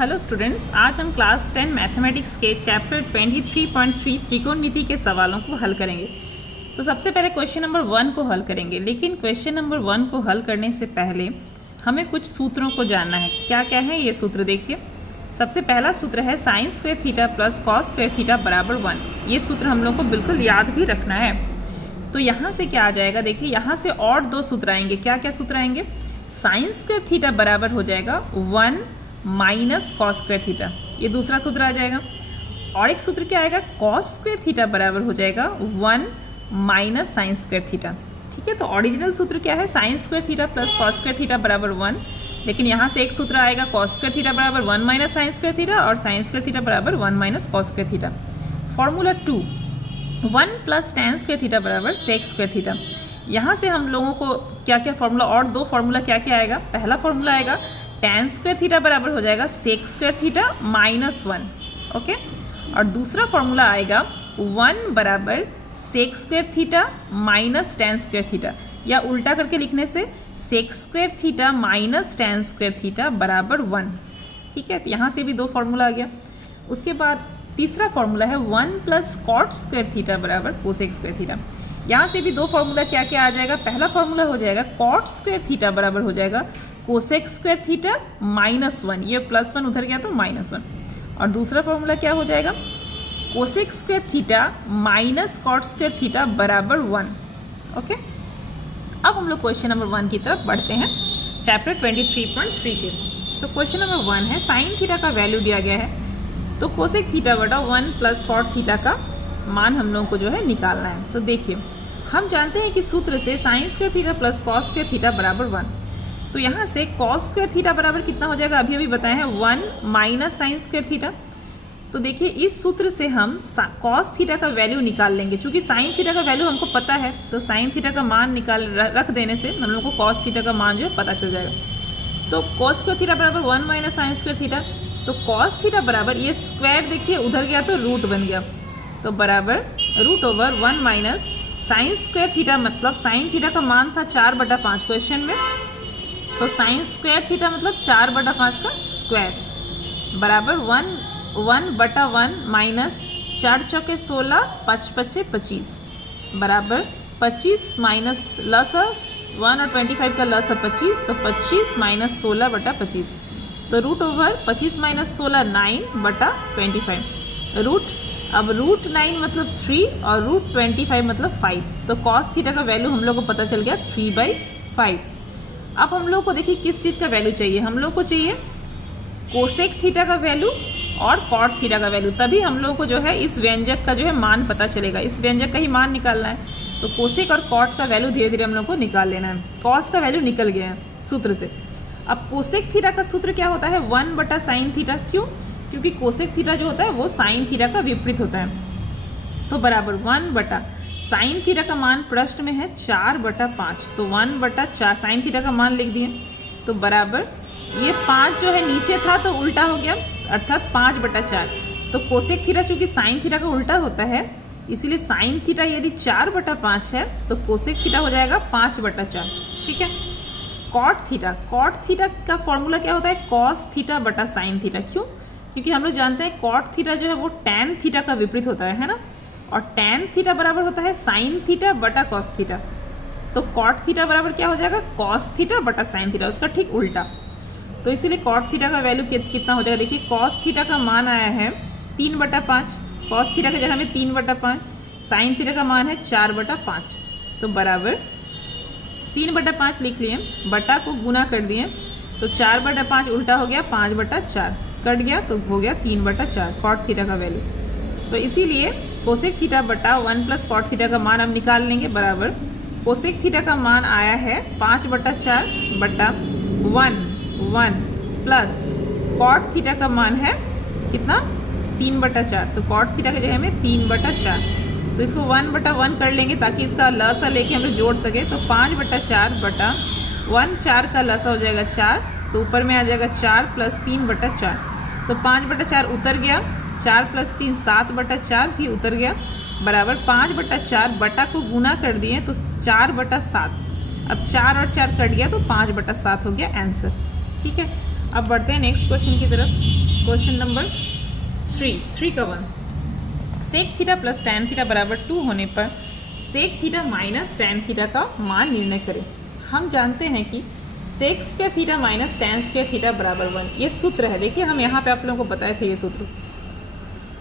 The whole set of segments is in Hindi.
हेलो स्टूडेंट्स, आज हम क्लास 10 मैथमेटिक्स के चैप्टर 23.3 त्रिकोणमिति के सवालों को हल करेंगे। तो सबसे पहले क्वेश्चन नंबर 1 को हल करेंगे, लेकिन क्वेश्चन नंबर 1 को हल करने से पहले हमें कुछ सूत्रों को जानना है। क्या क्या है ये सूत्र देखिए। सबसे पहला सूत्र है sign square theta plus cos square theta बराबर 1। ये सूत्र हम लोग को बिल्कुल याद भी रखना है। तो यहाँ से क्या आ जाएगा, देखिए यहाँ से और दो सूत्र आएंगे। क्या क्या सूत्र आएंगे? साइन स्क्वायर थीटा बराबर हो जाएगा 1 माइनस कॉस स्क्वायर थीटा, ये दूसरा सूत्र आ जाएगा। और एक सूत्र क्या आएगा, कॉस स्क्वायर थीटा बराबर हो जाएगा 1 माइनस साइन स्क्वायर थीटा। ठीक है, तो ओरिजिनल सूत्र क्या है, sign square theta plus cos square theta बराबर 1, लेकिन यहाँ से एक सूत्र आएगा कॉस स्क्वायर थीटा बराबर 1 माइनस साइन स्क्वायर थीटा और साइन स्क्वायर थीटा बराबर 1 minus cos square theta. Formula 2, 1 plus tan square theta बराबर सेक स्क्वायर थीटा। यहाँ से हम लोगों को क्या क्या फॉर्मूला, और दो फॉर्मूला क्या क्या आएगा। पहला फॉर्मूला आएगा टैन स्क्वायर थीटा बराबर हो जाएगा sec square theta minus 1, okay. और दूसरा फॉर्मूला आएगा 1 बराबर sec square theta minus tan square theta, या उल्टा करके लिखने से sec square theta minus tan square theta बराबर 1। ठीक है, तो यहाँ से भी दो फॉर्मूला आ गया। उसके बाद तीसरा फॉर्मूला है 1 प्लस कॉट स्क्वायर थीटा बराबर कोसेक स्क्वायर थीटा। यहाँ से भी दो फॉर्मूला क्या क्या आ जाएगा। पहला फॉर्मूला हो जाएगा कॉट स्क्वायर थीटा बराबर हो जाएगा कोसेक स्क्वायर थीटा माइनस 1, ये प्लस 1 उधर गया तो माइनस 1। और दूसरा फॉर्मूला क्या हो जाएगा, cosec square theta minus cot square theta बराबर 1, ओके। अब हम लोग क्वेश्चन नंबर 1 की तरफ बढ़ते हैं, चैप्टर 23.3 के। तो क्वेश्चन नंबर 1 है साइन थीटा का वैल्यू दिया गया है, तो कोसेक थीटा बटा 1 प्लस कॉट थीटा का मान हम लोगों को जो है निकालना है। तो देखिए, हम जानते हैं कि सूत्र से sign square theta plus cos square theta बराबर 1। तो यहाँ से कॉस स्क्वायर थीटा बराबर कितना हो जाएगा, अभी बताए हैं 1 माइनस साइन स्क्वायर थीटा। तो देखिए इस सूत्र से हम कॉस थीटा का वैल्यू निकाल लेंगे। चूँकि साइन थीटा का वैल्यू हमको पता है, तो साइन थीटा का मान रख देने से हम लोग को कॉस थीटा का मान जो है पता चल जाएगा। तो कॉस स्क्वायर थीटा बराबर 1 माइनस साइन स्क्वायर थीटा। तो कॉस थीटा बराबर, ये स्क्वायर देखिए उधर गया तो रूट बन गया, तो बराबर root over 1 minus sine square theta, मतलब साइन थीटा का मान था 4/5 क्वेश्चन में, तो साइन स्क्वायर थीटा मतलब 4/5 का स्क्वायर बराबर 1/1 माइनस 4 चौके 16 5 पचे 25 बराबर 25 माइनस लसा 1 और 25 का लसा 25, तो 25 माइनस 16/25, तो रूट ओवर 25 माइनस 16 9/25 रूट। अब रूट 9 मतलब 3 और रूट 25 मतलब 5, तो कॉस थीटा का वैल्यू हम लोग को पता चल गया 3/5। अब हम लोग को देखिए किस चीज़ का वैल्यू चाहिए, हम लोग को चाहिए कोसेक थीटा का वैल्यू और कॉट थीटा का वैल्यू, तभी हम लोग को जो है इस व्यंजक का जो है मान पता चलेगा। इस व्यंजक का ही मान निकालना है, तो कोसेक और कॉट का वैल्यू धीरे धीरे हम लोग को निकाल लेना है। कॉस का वैल्यू निकल गया है सूत्र से। अब कोसेक थीटा का सूत्र क्या होता है, 1/साइन थीटा। क्यों? क्योंकि कोसेक थीटा जो होता है वो साइन थीटा का विपरीत होता है। तो बराबर 1/साइन थीटा का मान प्रश्न में है 4/5, तो 1/4 साइन थीटा का मान लिख दिए। तो बराबर ये 5 जो है नीचे था तो उल्टा हो गया, अर्थात 5/4। तो कोसेक थीटा चूँकि साइन थीटा का उल्टा होता है, इसीलिए साइन थीटा यदि 4/5 है तो कोसेक थीटा हो जाएगा 5/4। ठीक है। कॉट थीटा का फॉर्मूला क्या होता है, कॉस थीटा बटा साइन थीटा। क्यों? क्योंकि हम लोग जानते हैं कॉट थीटा जो है वो टैन थीटा का विपरीत होता है ना, और टैन थीटा बराबर होता है साइन थीटा बटा कॉस थीटा। तो कॉट थीटा बराबर क्या हो जाएगा, कॉस थीटा बटा साइन थीटा, उसका ठीक उल्टा। तो इसीलिए कॉट थीटा का वैल्यू कितना हो जाएगा, देखिए कॉस थीटा का मान आया है 3/5, कॉस थीटा की जगह में 3/5, साइन थीटा का मान है 4/5, तो बराबर 3/5 लिख लिए, बटा को गुना कर दिए, तो 4/5 उल्टा हो गया 5/4, कट गया तो हो गया 3/4 कॉट थीटा का वैल्यू। तो इसीलिए कोसेक थीटा बटा 1 प्लस कॉट थीटा का मान हम निकाल लेंगे। बराबर कोसेक थीटा का मान आया है 5/4 बटा 1 प्लस कॉट थीटा का मान है कितना, 3/4, तो कॉट थीटा की जगह में 3/4। तो इसको 1/1 कर लेंगे ताकि इसका लसा लेके हम लोग जोड़ सके। तो 5/4 बटा 1, 4 का लसा हो जाएगा 4, तो ऊपर में आ जाएगा 4 प्लस 3/4, तो 5/4 उतर गया, 4 प्लस 3 7/4 भी उतर गया, बराबर 5/4 बटा को गुना कर दिए तो 4/7। अब 4 और 4 कट गया तो 5/7 हो गया आंसर। ठीक है, अब बढ़ते हैं नेक्स्ट क्वेश्चन की तरफ। क्वेश्चन नंबर 3 का 1, sec theta plus tan theta बराबर 2 होने पर sec theta minus tan theta का मान निर्णय करें। हम जानते हैं कि sec square theta minus tan square theta बराबर 1, ये सूत्र है। देखिए हम यहाँ पे आप लोगों को बताए थे ये सूत्र,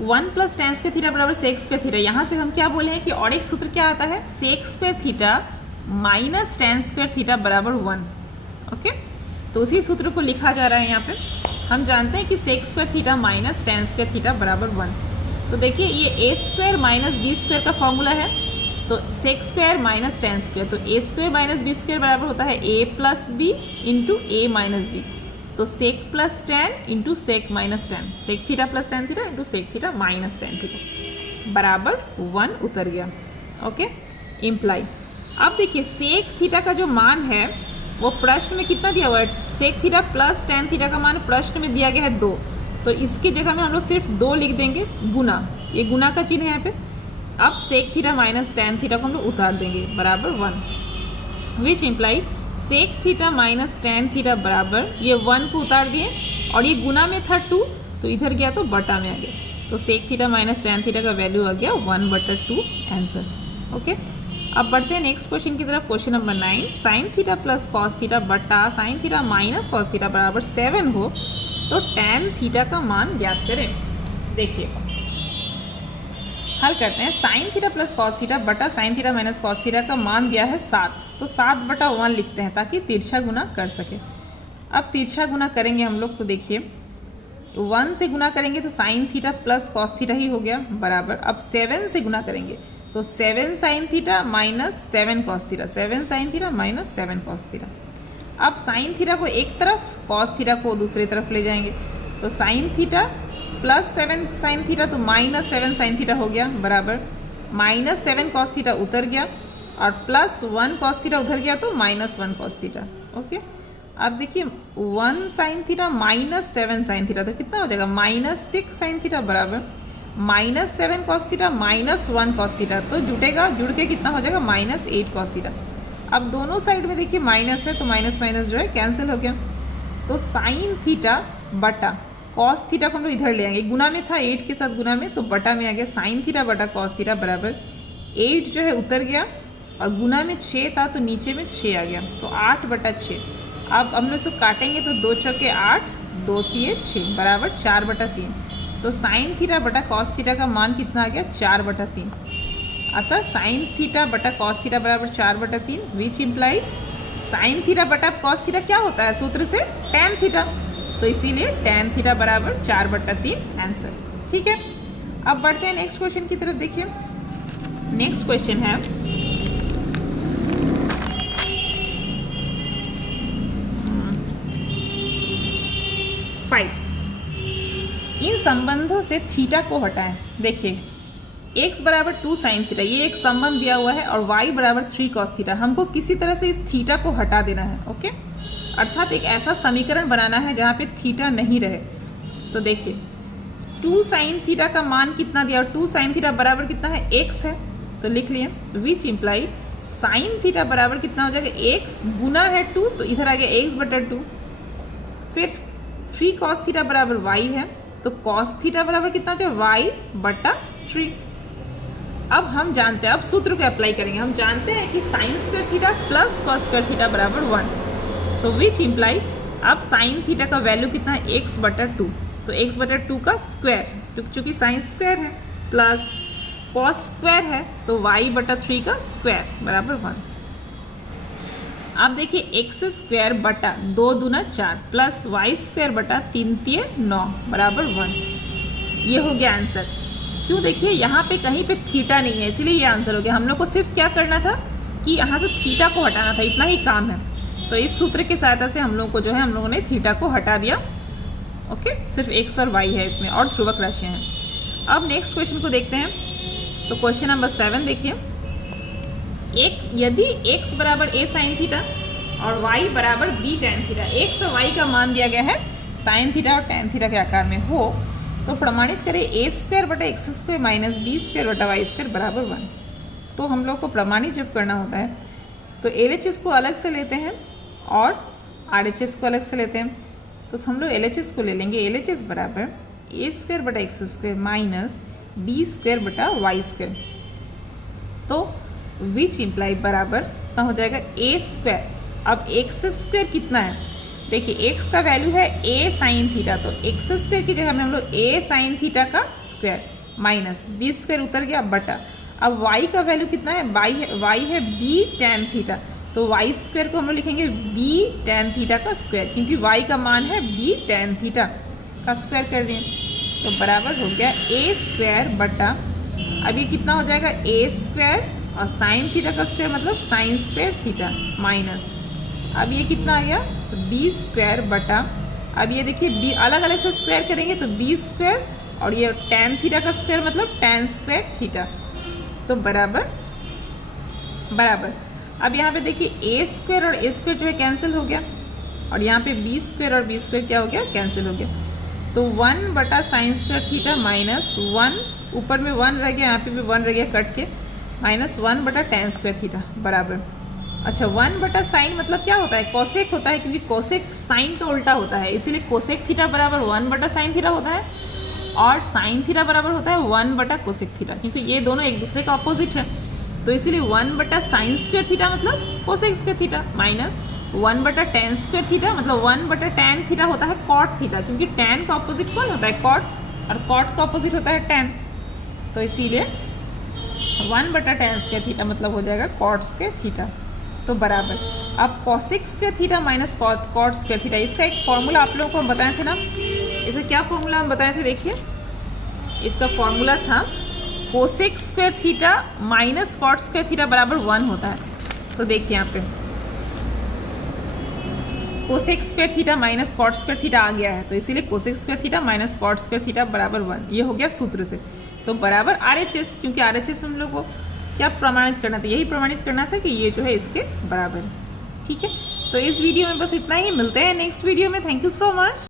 1 प्लस टैन स्क्वायर थीटा बराबर सेक स्क्वायर थीटा। यहाँ से हम क्या बोले हैं कि और एक सूत्र क्या आता है, sec square theta minus tan square theta बराबर 1। ओके, तो उसी सूत्र को लिखा जा रहा है यहाँ पे। हम जानते हैं कि sec square theta minus tan square theta बराबर 1। तो देखिए ये A square minus B square का फॉर्मूला है, तो sec square minus tan square, तो A square minus B square बराबर होता है A plus B into A minus B. तो sec plus tan into sec minus tan, sec theta plus tan theta into sec theta minus tan theta बराबर 1 उतर गया। Okay, imply. अब देखिए सेक थीटा का जो मान है वो प्रश्न में कितना दिया हुआ है, sec theta plus tan theta का मान प्रश्न में दिया गया है 2, तो इसकी जगह में हम लोग सिर्फ 2 लिख देंगे, गुना, ये गुना का चिन्ह है यहाँ पे। अब sec theta minus tan theta को हम लोग उतार देंगे बराबर 1, which imply sec theta minus tan theta बराबर, ये 1 को उतार दिए और ये गुना में था 2 तो इधर गया तो बटा में आ गया, तो sec theta minus tan theta का वैल्यू आ गया 1/2 आंसर। ओके, अब बढ़ते हैं नेक्स्ट क्वेश्चन की तरफ। Question number 9, sine theta plus cos theta बटा sine theta minus cos theta बराबर 7 हो तो टैन थीटा का मान ज्ञात करें। देखिए हल करते हैं। Sine theta plus cos theta बटा sine theta minus cos theta का मान दिया है 7, तो 7/1 लिखते हैं ताकि तिरछा गुना कर सके। अब तिरछा गुना करेंगे हम लोग, तो देखिए 1 से गुना करेंगे तो sine theta plus cos theta ही हो गया बराबर, अब 7 से गुना करेंगे तो 7 sign theta minus 7 cos theta, 7 sign theta minus 7 cos theta. अब साइन थीटा को एक तरफ, कॉस थीटा को दूसरी तरफ ले जाएंगे, तो sine theta plus 7 sine theta तो माइनस 7 साइन थीटा हो गया बराबर, माइनस 7 कॉस थीटा उतर गया और प्लस 1 कॉस थीटा उधर गया तो माइनस 1 कॉस थीटा। ओके, अब देखिए 1 sign theta minus 7 sine theta तो कितना हो जाएगा, माइनस 6 साइन थीटा बराबर minus 7 cos theta minus 1 cos theta, तो जुटेगा, जुड़ के कितना हो जाएगा माइनस 8 कॉस थीटा। अब दोनों साइड में देखिए माइनस है तो माइनस माइनस जो है कैंसिल हो गया, तो साइन थीटा बटा कॉस थीटा को हम लोग इधर ले आएंगे, गुना में था 8 के साथ गुना में तो बटा में आ गया, साइन थीटा बटा कॉस थीटा बराबर 8 जो है उतर गया और गुना में 6 था तो नीचे में 6 आ गया, तो 8/6। अब हम लोग इसको काटेंगे तो 2 चौके 8, 2 तिये 6 बराबर 4/3, तो साइन थीटा बटा कॉस थीटा का मान कितना आ गया 4/3। अतः साइन थीटा बटा कॉस थीटा बराबर 4/3, विच इम्प्लाई साइन थीटा बटा कॉस थीटा क्या होता है सूत्र से, टैन थीटा, तो इसीलिए टैन थीटा बराबर 4/3 आंसर। ठीक है, अब बढ़ते हैं नेक्स्ट क्वेश्चन की तरफ। देखिए नेक्स्ट क्वेश्चन है 5, इन संबंधों से थीटा को हटाएं। देखिए x बराबर 2 साइन थीटा, ये एक संबंध दिया हुआ है, और y बराबर 3 कॉस थीटा, हमको किसी तरह से इस थीटा को हटा देना है। ओके, अर्थात एक ऐसा समीकरण बनाना है जहाँ पे थीटा नहीं रहे। तो देखिए 2 साइन थीटा का मान कितना दिया, और 2 साइन थीटा बराबर कितना है, x है, तो लिख लिए, विच इम्प्लाई साइन थीटा बराबर कितना हो जाएगा, x गुना है 2 तो इधर आ गया x/2, फिर 3 कॉस थीटा बराबर y है, तो कॉस थीटा बराबर कितना हो जाए y/3। अब हम जानते हैं, अब सूत्र को अप्लाई करेंगे, हम जानते हैं कि sign square theta plus cos square theta बराबर 1, तो विच इम्प्लाई अब साइन थीटा का वैल्यू कितना है x/2, तो x/2 का स्क्वायर, चूँकि साइन स्क्वायर है, प्लस कॉस स्क्वायर है तो y/3 का स्क्वायर बराबर 1। अब देखिए x स्क्वायर बटा 2 दूना 4 प्लस y स्क्वायर बटा 3 तिये 9 बराबर 1, ये हो गया आंसर। क्यों, देखिए यहाँ पे कहीं पे थीटा नहीं है इसीलिए ये आंसर हो गया। हम लोग को सिर्फ क्या करना था कि यहाँ से थीटा को हटाना था, इतना ही काम है। तो इस सूत्र की सहायता से हम लोग को जो है, हम लोगों ने थीटा को हटा दिया। ओके, सिर्फ x और y है इसमें और ध्रुवक राशियाँ हैं। अब नेक्स्ट क्वेश्चन को देखते हैं। तो क्वेश्चन नंबर 7 देखिए, यदि x बराबर a साइन थीटा और y बराबर b टैन थीटा, x और y का मान दिया गया है साइन थीटा और टैन थीटा के आकार में हो, तो प्रमाणित करें a स्क्वायर बटा x square minus b square बटा y स्क्वायर बराबर 1। तो हम लोग को प्रमाणित जब करना होता है तो LHS को अलग से लेते हैं और RHS को अलग से लेते हैं। तो हम लोग LHS को ले लेंगे। LHS बराबर a स्क्वायर बटा x square minus b square बटा y स्क्वायर। तो विच इम्प्लाई बराबर कितना हो जाएगा a स्क्वायर। अब x स्क्वायर कितना है, देखिए x का वैल्यू है a साइन थीटा, तो x स्क्वायर की जगह में हम लोग a साइन थीटा का स्क्वायर माइनस b स्क्वायर उतर गया बटा, अब y का वैल्यू कितना है, y है b tan थीटा, तो y स्क्वायर को हम लोग लिखेंगे b tan थीटा का स्क्वायर, क्योंकि y का मान है b tan थीटा का स्क्वायर कर दिए। तो बराबर हो गया a स्क्वायर बटा, अब ये कितना हो जाएगा a स्क्वायर और साइन थीटा का स्क्वायर मतलब साइन स्क्वायर थीटा माइनस, अब ये कितना आ गया b स्क्वायर बटा, अब ये देखिए b अलग अलग से स्क्वायर करेंगे तो b स्क्वायर और ये tan थीटा का स्क्वायर मतलब tan स्क्वायर थीटा। तो बराबर अब यहाँ पे देखिए a स्क्वायर और a स्क्वायर जो है कैंसिल हो गया, और यहाँ पे b स्क्वायर और b स्क्वायर क्या हो गया, कैंसिल हो गया। तो 1 बटा साइन स्क्वायर थीटा माइनस 1, ऊपर में 1 रह गया, यहाँ पे भी 1 रह गया कट के, माइनस 1 बटा tan स्क्वायर थीटा बराबर। अच्छा 1 बटा साइन मतलब क्या होता है, कोसेक होता है, क्योंकि कोसेक साइन का उल्टा होता है, इसीलिए कोसेक थीटा बराबर 1 बटा साइन थीटा होता है, और साइन थीटा बराबर होता है 1 बटा कोसेक थीटा, क्योंकि ये दोनों एक दूसरे का अपोजिट है। तो इसीलिए 1 बटा साइन स्क्वायर थीटा मतलब कोसेक स्क्वायर थीटा माइनस 1 बटा tan स्क्वायर थीटा मतलब 1 बटा tan थीटा होता है कॉट थीटा, क्योंकि tan का अपोजिट कौन होता है, कॉट, और कॉट का अपोजिट होता है tan, तो इसीलिए 1 बटा tan स्क्वायर थीटा मतलब हो जाएगा कॉट स्क्वायर थीटा। तो बराबर अब cosec square theta minus cot square theta, इसका एक फॉर्मूला आप लोगों को हम बताए थे ना, इसका क्या फॉर्मूला हम बताए थे, देखिए इसका फॉर्मूला था cosec square theta minus cot square theta बराबर 1 होता है। तो देखिए यहाँ पे cosec square theta minus cot square theta आ गया है, तो इसीलिए cosec square theta minus cot square theta बराबर 1, ये हो गया सूत्र से। तो बराबर RHS, क्योंकि RHS हम लोग को क्या प्रमाणित करना था, यही प्रमाणित करना था कि ये जो है इसके बराबर है। ठीक है, तो इस वीडियो में बस इतना ही, मिलते हैं नेक्स्ट वीडियो में। Thank you so much.